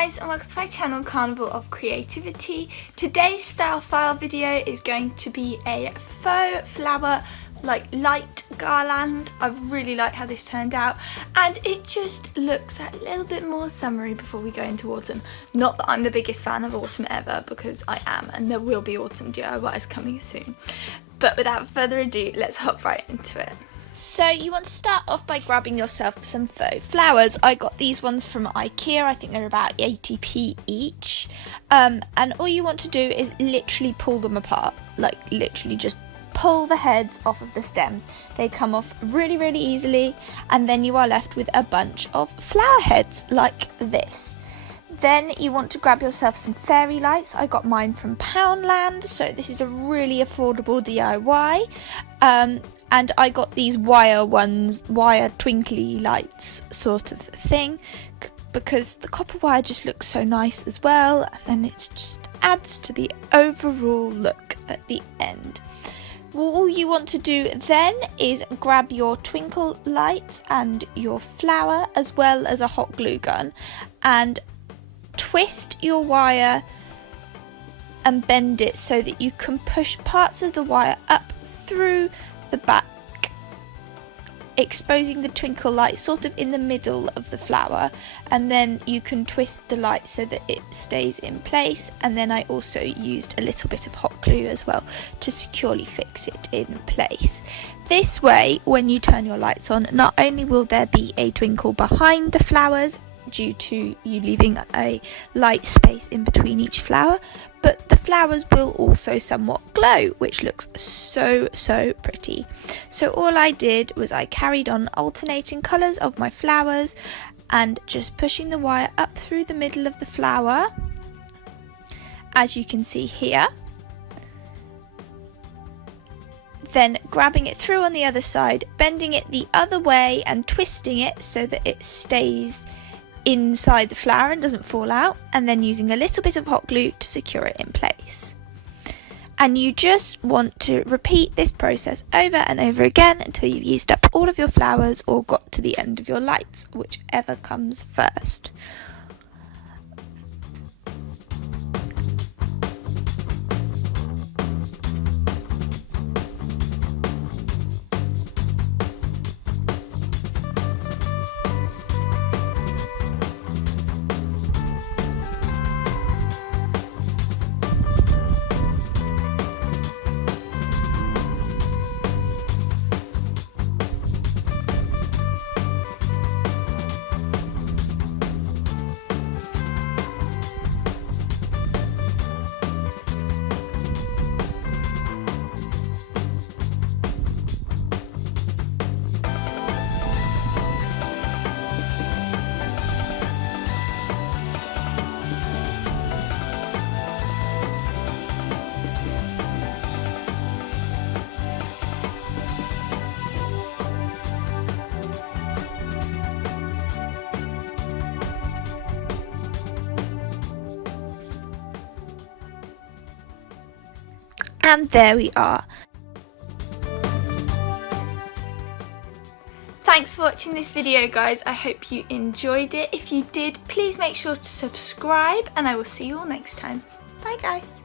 guys, and welcome to my channel Carnival of Creativity. Today's style file video is going to be a faux flower light garland. I really like how this turned out, and it just looks a little bit more summery before we go into autumn. Not that I'm the biggest fan of autumn ever, because I am, and there will be autumn DIYs coming soon. But without further ado, let's hop right into it. So you want to start off by grabbing yourself some faux flowers. I got these ones from IKEA. I think they're about 80p each. And all you want to do is literally pull them apart. Like literally just pull the heads off of the stems. They come off really, really easily. And then you are left with a bunch of flower heads like this. Then you want to grab yourself some fairy lights. I got mine from Poundland, so this is a really affordable DIY. And I got these wire twinkly lights sort of thing, because the copper wire just looks so nice as well, and then it just adds to the overall look at the end. All you want to do then is grab your twinkle lights and your flower, as well as a hot glue gun, and twist your wire and bend it so that you can push parts of the wire up through the back, exposing the twinkle light sort of in the middle of the flower, and then you can twist the light so that it stays in place. And then I also used a little bit of hot glue as well to securely fix it in place. This way, when you turn your lights on, not only will there be a twinkle behind the flowers due to you leaving a light space in between each flower, but the flowers will also somewhat glow, which looks so pretty. So all I did was I carried on alternating colours of my flowers and just pushing the wire up through the middle of the flower, as you can see here, then grabbing it through on the other side, bending it the other way and twisting it so that it stays inside the flower and doesn't fall out, and then using a little bit of hot glue to secure it in place. And you just want to repeat this process over and over again until you've used up all of your flowers or got to the end of your lights, whichever comes first. And there we are. Thanks for watching this video, guys. I hope you enjoyed it. If you did, please make sure to subscribe, and I will see you all next time. Bye, guys.